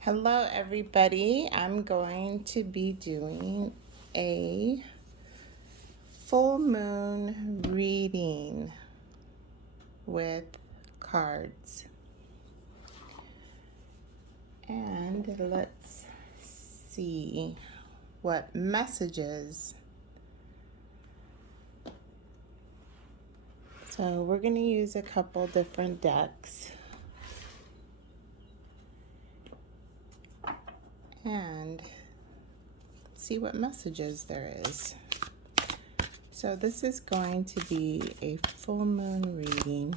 Hello, everybody. I'm going to be doing a full moon reading with cards. And let's see what messages. So, we're going to use a couple different decks. And see what messages there is. So this is going to be a full moon reading.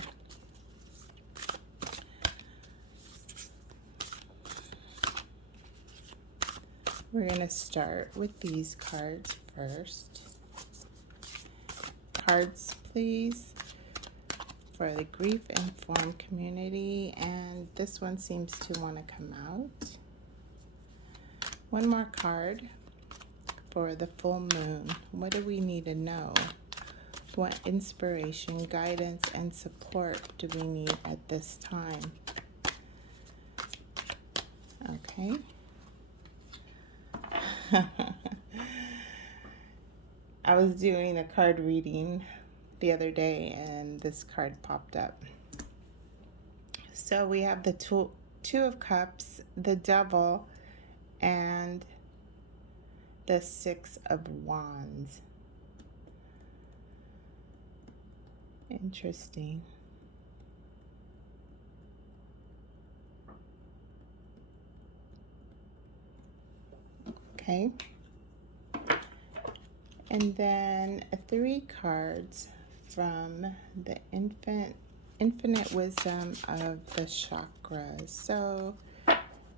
We're going to start with these cards first. Cards, please, for the grief informed community. And this one seems to want to come out. One more card for the full moon. What do we need to know? What inspiration, guidance, and support do we need at this time? Okay. I was doing a card reading the other day and this card popped up. So we have the Two of Cups, the Devil, and the Six of Wands. Interesting. Okay. And then 3 cards from the infinite wisdom of the chakras. So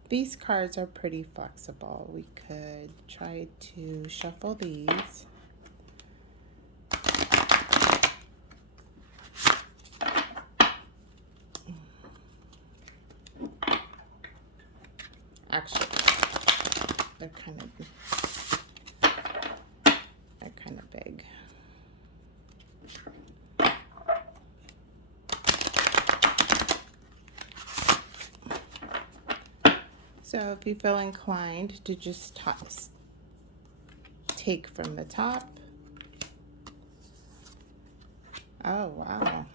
these cards are pretty flexible. We could try to shuffle these. Actually, they're kind of big. So if you feel inclined to just take from the top. Oh, wow.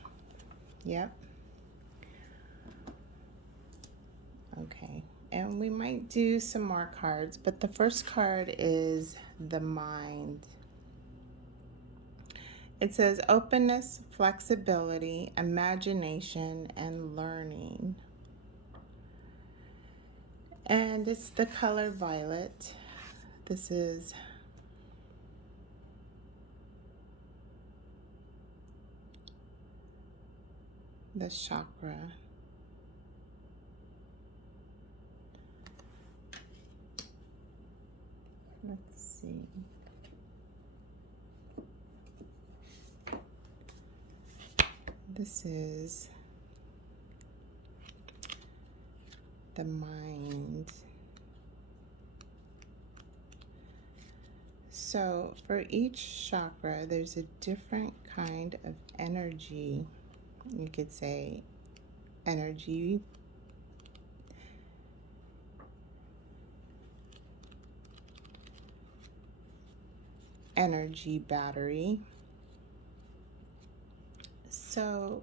Yep. Okay. And we might do some more cards, but the first card is the mind. It says openness, flexibility, imagination, and learning. And it's the color violet. This is the chakra. Let's see. This is the mind. So for each chakra, there's a different kind of energy. You could say energy battery. So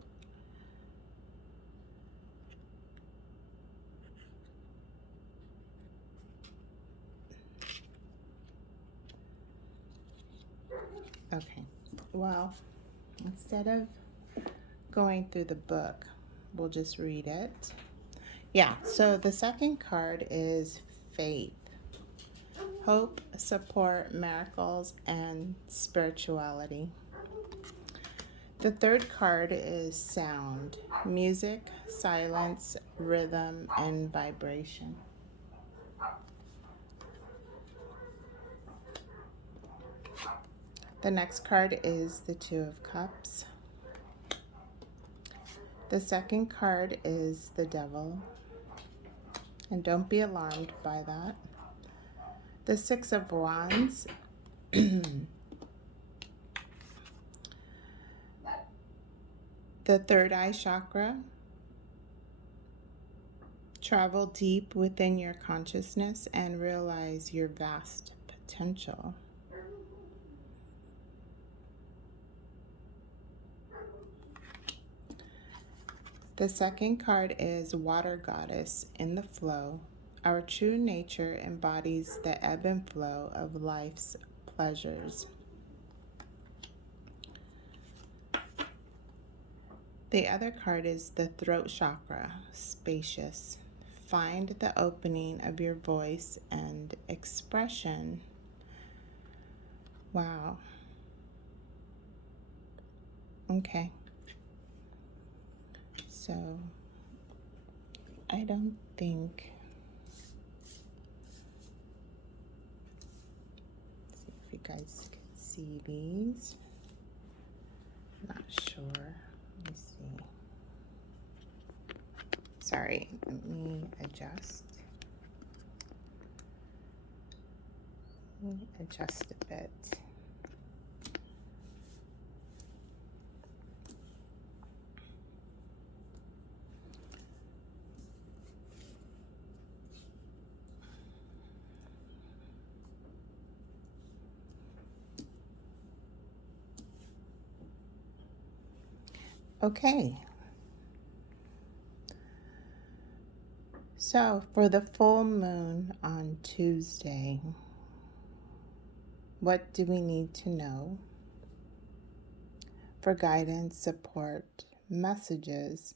okay, well, instead of going through the book, we'll just read it. Yeah, so the second card is faith, hope, support, miracles, and spirituality. The third card is sound, music, silence, rhythm, and vibration. The next card is the Two of Cups. The second card is the Devil. And don't be alarmed by that. The Six of Wands. The third eye chakra. Travel deep within your consciousness and realize your vast potential. The second card is Water Goddess in the Flow. Our true nature embodies the ebb and flow of life's pleasures. The other card is the Throat Chakra, Spacious. Find the opening of your voice and expression. Wow. Okay. So, I don't think... Let's see if you guys can see these. Not sure. Let me see. Sorry, let me adjust. Adjust a bit. Okay. So for the full moon on Tuesday, what do we need to know for guidance, support, messages?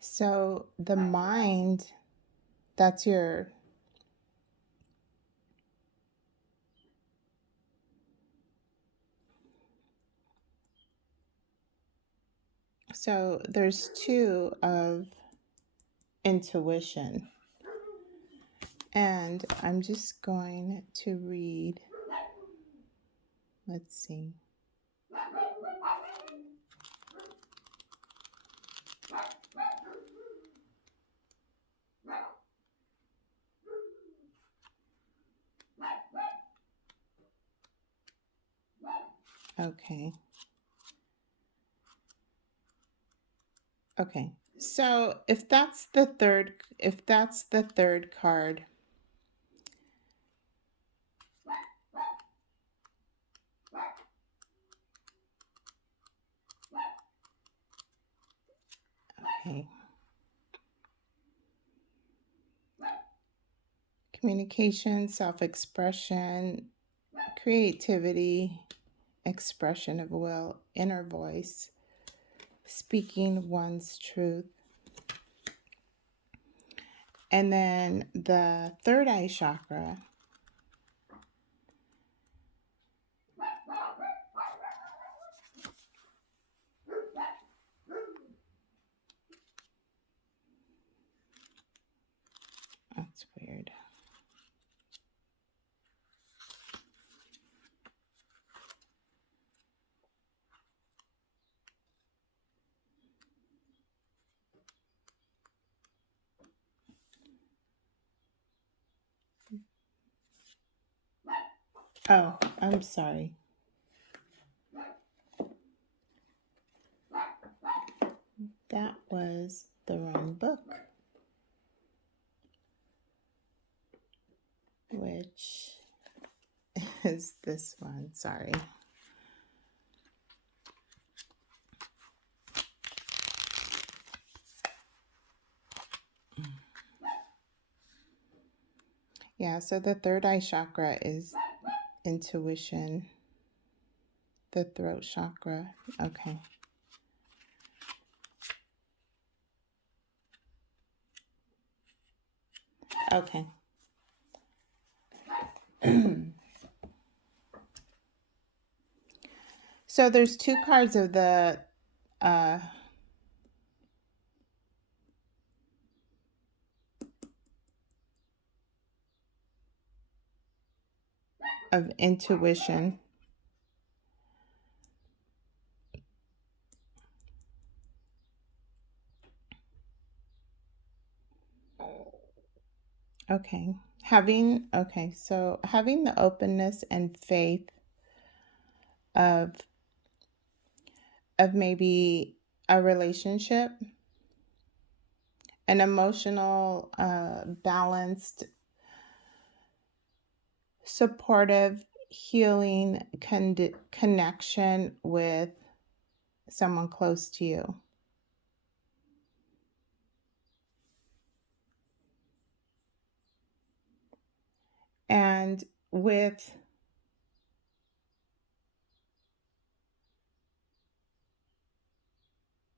So the mind, that's your... So there's two of intuition. And I'm just going to read, let's see. Okay. Okay. So if that's the third card, okay. Communication, self-expression, creativity, expression of will, inner voice, speaking one's truth. And then the third eye chakra, that's weird. Oh, I'm sorry. That was the wrong book, which is this one. Sorry. Yeah, so the third eye chakra is intuition. The throat chakra. Okay. Okay. So there's two cards of the of intuition. Okay. having the openness and faith of maybe a relationship, an emotional, balanced, supportive, healing connection with someone close to you. And with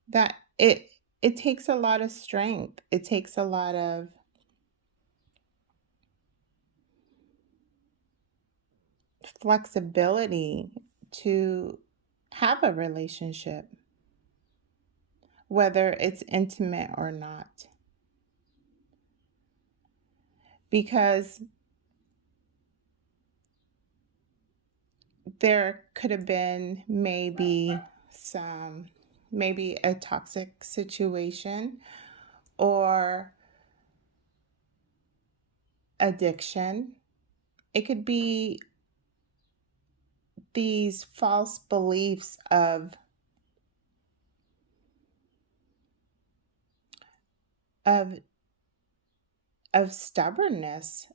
that, it takes a lot of strength. It takes a lot of flexibility to have a relationship, whether it's intimate or not. Because there could have been maybe a toxic situation or addiction. It could be these false beliefs of stubbornness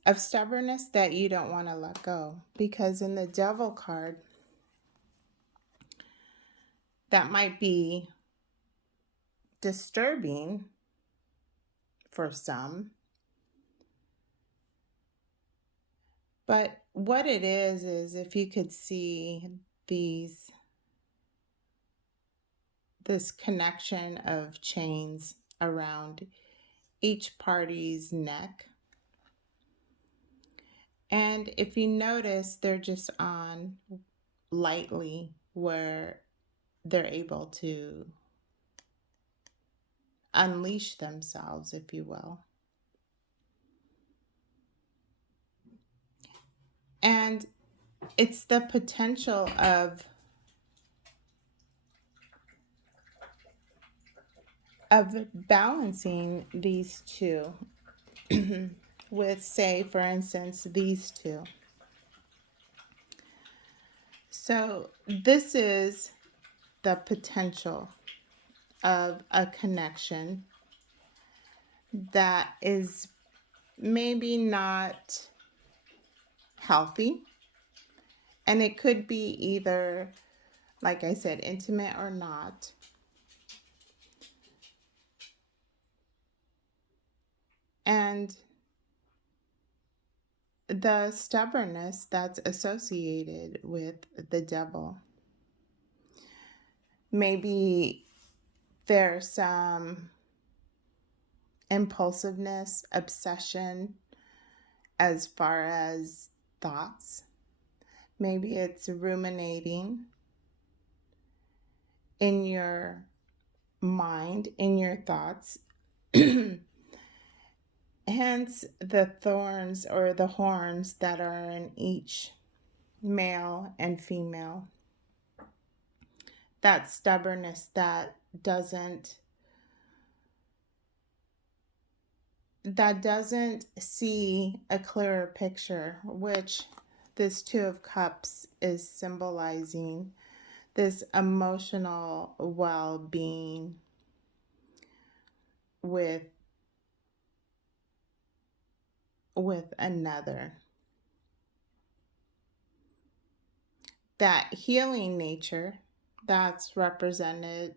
that you don't want to let go. Because in the Devil card, that might be disturbing for some, but what it is if you could see this connection of chains around each party's neck. And if you notice, they're just on lightly where they're able to unleash themselves, if you will. And it's the potential of balancing these two with, say, for instance, these two. So this is the potential of a connection that is maybe not healthy. And it could be either, like I said, intimate or not. And the stubbornness that's associated with the Devil. Maybe there's some impulsiveness, obsession as far as thoughts. Maybe it's ruminating in your mind, in your thoughts. Hence the thorns or the horns that are in each male and female. That stubbornness that doesn't see a clearer picture, which this Two of Cups is symbolizing, this emotional well-being with another. That healing nature that's represented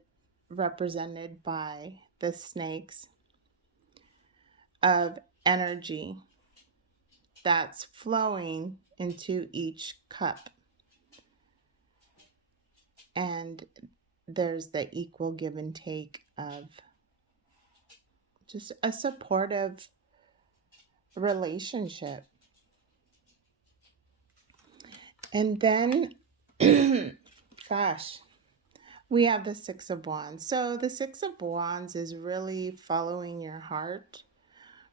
by the snakes of energy that's flowing into each cup. And there's the equal give and take of just a supportive relationship. And then, gosh, we have the Six of Wands. So the Six of Wands is really following your heart,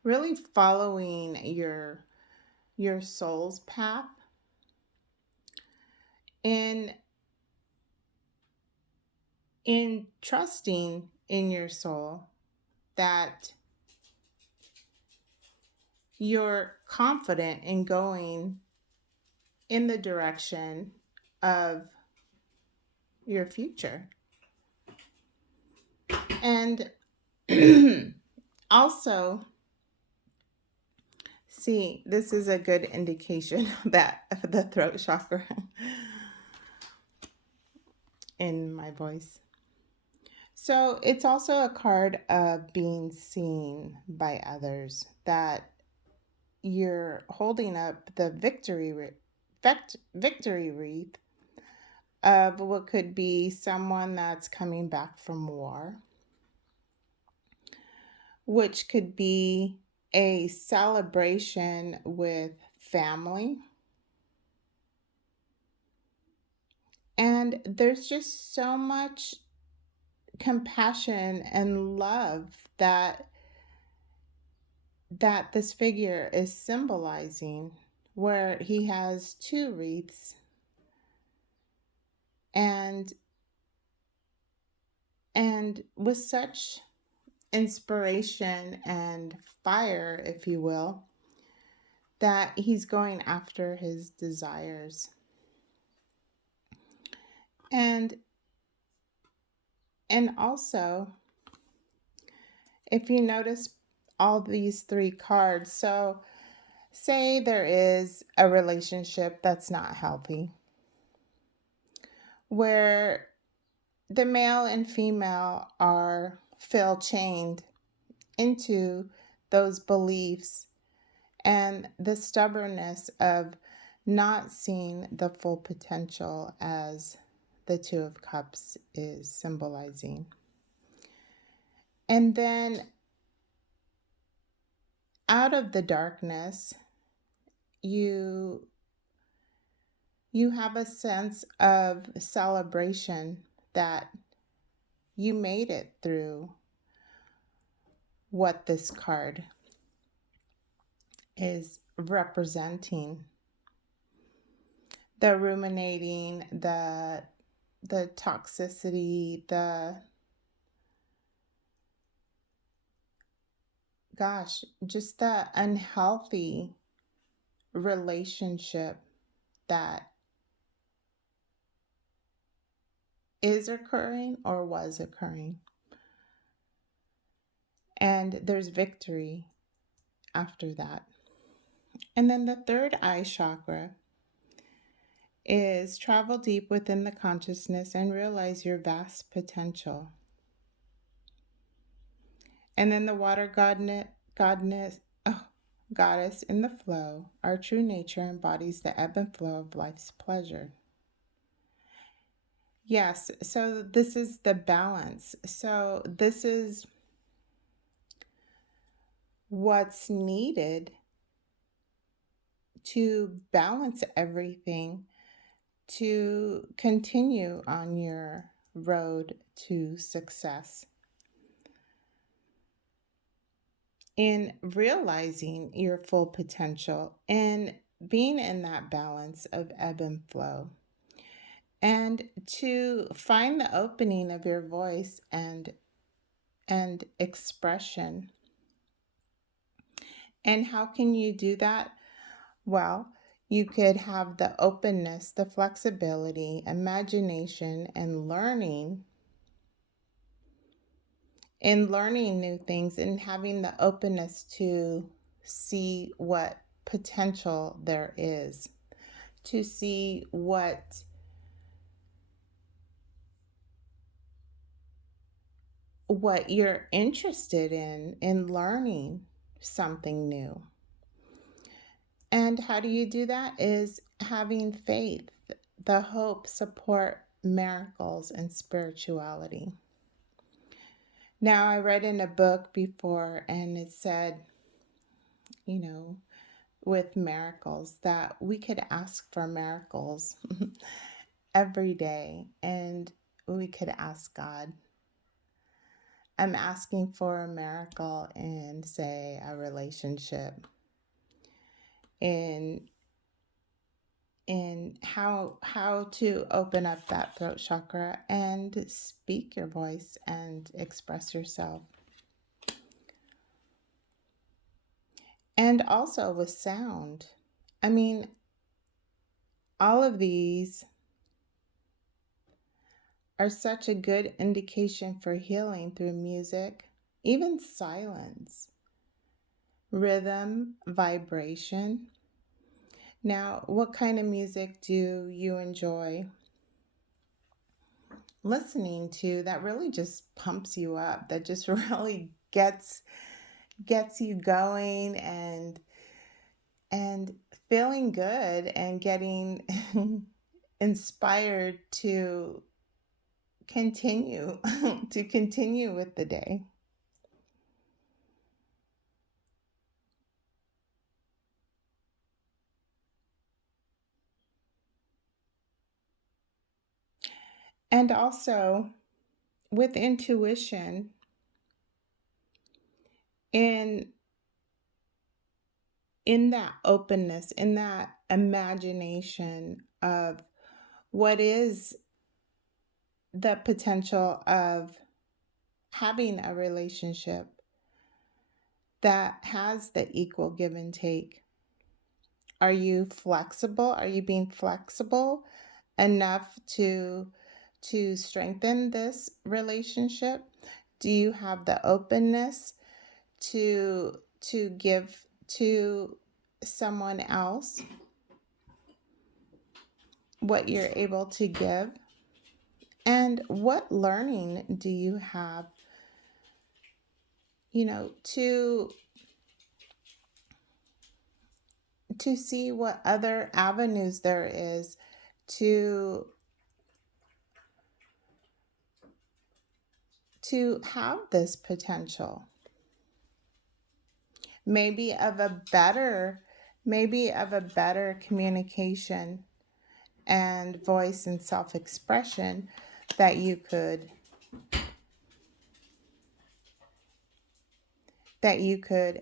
really following your soul's path, in trusting in your soul that you're confident in going in the direction of your future. And also, see, this is a good indication that the throat chakra in my voice. So it's also a card of being seen by others, that you're holding up the victory wreath of what could be someone that's coming back from war, which could be a celebration with family. And there's just so much compassion and love that this figure is symbolizing, where he has two wreaths and with such inspiration and fire, if you will, that he's going after his desires. And also, if you notice all these three cards, so say there is a relationship that's not healthy, where the male and female feel chained into those beliefs and the stubbornness of not seeing the full potential as the Two of Cups is symbolizing. And then out of the darkness, you have a sense of celebration that you made it through what this card is representing. The ruminating, the toxicity, just the unhealthy relationship that is occurring or was occurring. And there's victory after that. And then the third eye chakra is travel deep within the consciousness and realize your vast potential. And then the water goddess in the flow, our true nature embodies the ebb and flow of life's pleasure. Yes, so this is the balance. So this is what's needed to balance everything to continue on your road to success. In realizing your full potential and being in that balance of ebb and flow, and to find the opening of your voice and expression. And how can you do that? Well, you could have the openness, the flexibility, imagination, and learning new things, and having the openness to see what potential there is, to see what you're interested in learning something new. And how do you do that? Is having faith, the hope, support, miracles, and spirituality. Now, I read in a book before, and it said, with miracles, that we could ask for miracles every day, and we could ask God. I'm asking for a miracle in, say, a relationship, in how to open up that throat chakra and speak your voice and express yourself. And also with sound. I mean, all of these are such a good indication for healing through music, even silence, rhythm, vibration. Now, what kind of music do you enjoy listening to that really just pumps you up, that just really gets you going and feeling good and getting inspired to continue to continue with the day. And also with intuition, in in that openness, in that imagination of what is the potential of having a relationship that has the equal give and take. Are you flexible? Are you being flexible enough to strengthen this relationship? Do you have the openness to give to someone else what you're able to give? And what learning do you have, you know, to see what other avenues there is to have this potential, maybe of a better communication and voice and self-expression that you could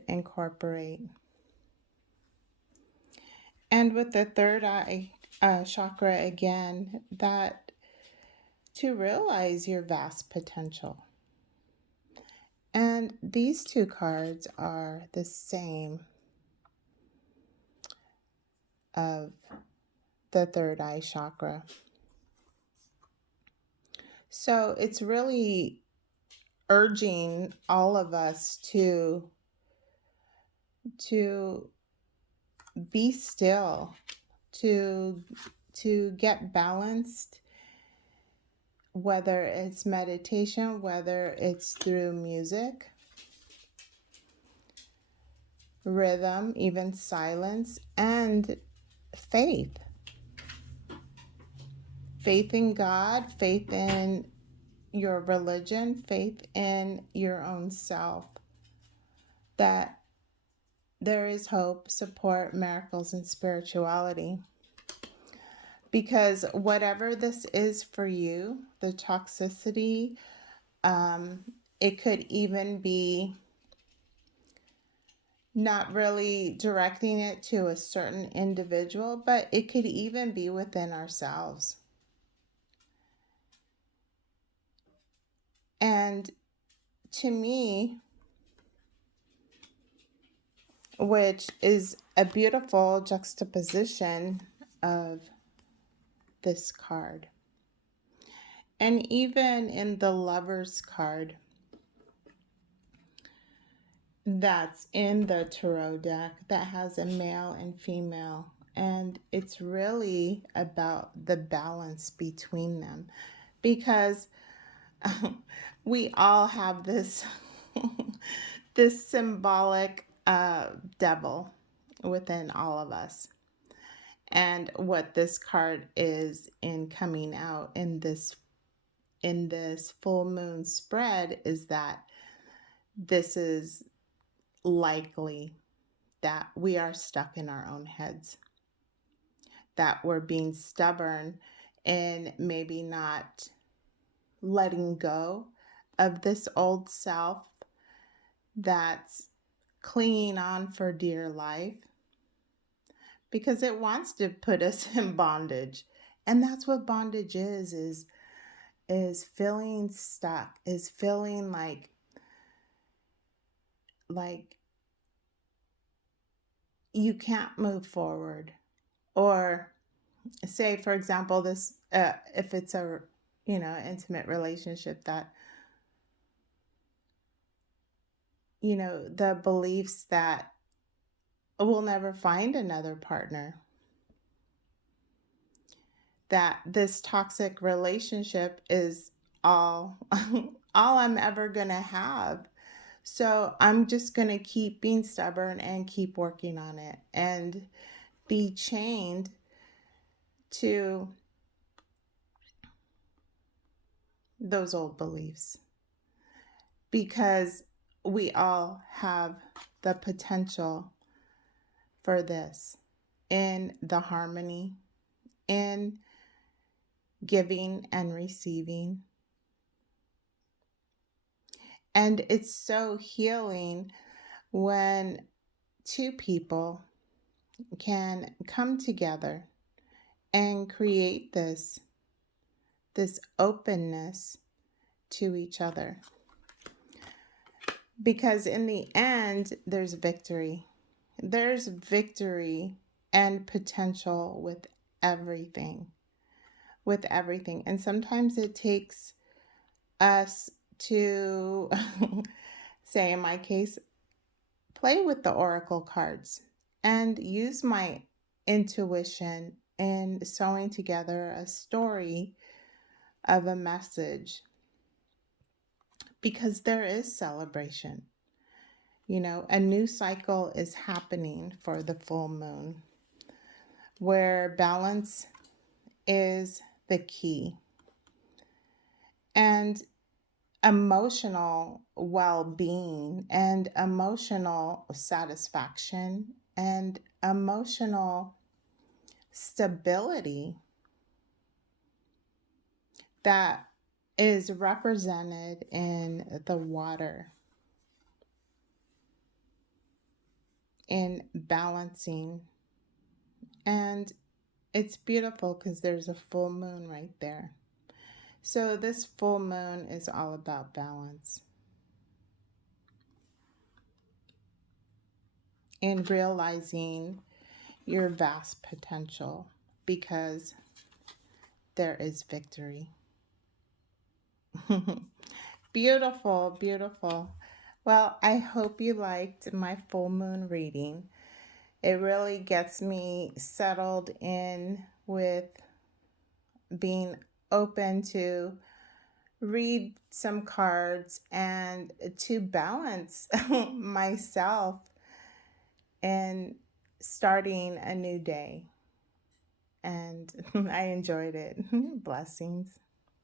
incorporate. And with the third eye chakra again, that to realize your vast potential. And these two cards are the same of the third eye chakra. So it's really urging all of us to be still, to get balanced, whether it's meditation, whether it's through music, rhythm, even silence, and faith. Faith in God, faith in your religion, faith in your own self, that there is hope, support, miracles, and spirituality. Because whatever this is for you, the toxicity, it could even be not really directing it to a certain individual, but it could even be within ourselves. And to me, which is a beautiful juxtaposition of this card. And even in the Lover's card that's in the tarot deck that has a male and female, and it's really about the balance between them, because we all have this this symbolic devil within all of us. And what this card is in coming out in this full moon spread is that this is likely that we are stuck in our own heads, that we're being stubborn and maybe not letting go of this old self that's clinging on for dear life because it wants to put us in bondage. And that's what bondage is feeling stuck, is feeling like you can't move forward. Or say, for example, this if it's a intimate relationship, that the beliefs that we'll never find another partner, that this toxic relationship is all all I'm ever going to have. So I'm just going to keep being stubborn and keep working on it and be chained to those old beliefs, because we all have the potential for this, in the harmony, in giving and receiving. And it's so healing when two people can come together and create this openness to each other. Because in the end, there's victory. There's victory and potential with everything. With everything. And sometimes it takes us to, say in my case, play with the oracle cards and use my intuition in sewing together a story of a message, because there is celebration. A new cycle is happening for the full moon, where balance is the key. And emotional well-being and emotional satisfaction and emotional stability that is represented in the water, in balancing. And it's beautiful because there's a full moon right there. So this full moon is all about balance and realizing your vast potential, because there is victory. Beautiful, beautiful. Well, I hope you liked my full moon reading. It really gets me settled in with being open to read some cards and to balance myself and starting a new day. And I enjoyed it. Blessings.